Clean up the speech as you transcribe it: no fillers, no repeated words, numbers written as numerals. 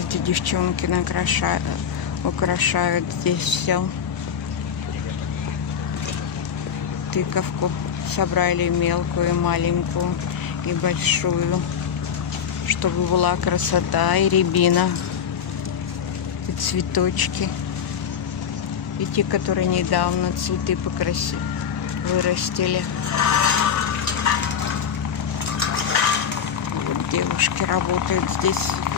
эти девчонки украшают здесь все. Тыковку собрали мелкую, маленькую и большую, чтобы была красота, и рябина, и цветочки, и те, которые недавно цветы вырастили. Вот девушки работают здесь.